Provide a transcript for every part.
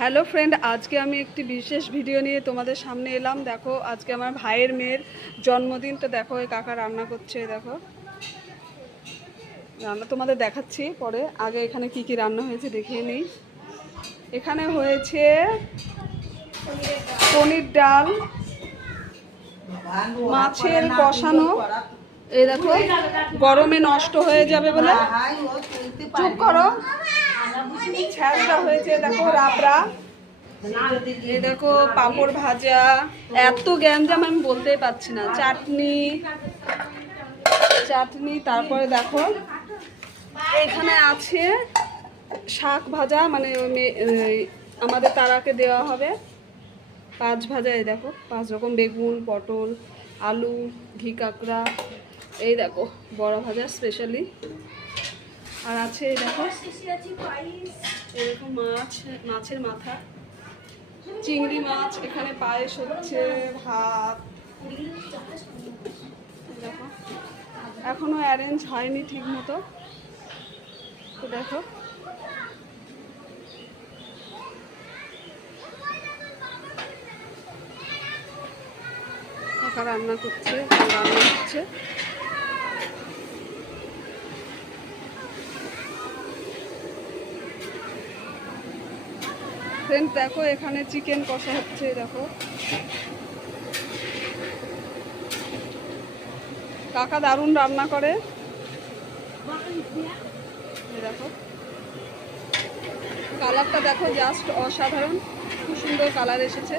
Hello friend, আজকে আমি একটি বিশেষ ভিডিও নিয়ে তোমাদের সামনে এলাম। দেখো, আজকে আমার ভাইয়ের মেয়ের জন্মদিন। তো দেখো, এই কাকা রান্না করছে। দেখো, রান্না তোমাদের দেখাচ্ছি পরে। আগে এখানে কি কি রান্না হয়েছে দেখিয়ে নিই। এখানে হয়েছে পনির ডাল, মাছের কষানো। এই দেখো, গরমে নষ্ট হয়ে যাবে বলে চুপ করো, ছ্যাঁচড়া হয়েছে। দেখো, রাবড়া। এই দেখো, পাঁপড় ভাজা। এত গ্যাঞ্জাম আমি বলতেই পারছি না। চাটনি, তারপরে দেখো এখানে আছে শাক ভাজা, মানে আমাদের তারাকে দেওয়া হবে। 5 ভাজা। এই দেখো, 5 রকম বেগুন, পটল, আলু, ঘি কাঁকড়া। এই দেখো, বড় ভাজা স্পেশালি। আর আছে এই দেখো, এরকম মাছের মাথা, চিংড়ি মাছ। এখানে পায়েস হচ্ছে, ভাত। দেখো, এখনো অ্যারেঞ্জ হয়নি ঠিক মতো। তো দেখো, কাকা রান্না করছে, রান্না হচ্ছে। ফ্রেন্ড দেখো, এখানে চিকেন কষা হচ্ছে। দেখো, কাকা দারুণ রান্না করে। দেখো, কালারটা দেখো, জাস্ট অসাধারণ, খুব সুন্দর কালার এসেছে।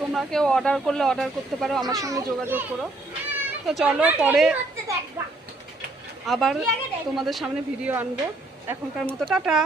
তোমরা কেউ অর্ডার করলে অর্ডার করতে পারো, আমার সঙ্গে যোগাযোগ করো। তো চলো, পরে আবার তোমাদের সামনে ভিডিও আনবো। এখনকার মতো টাটা।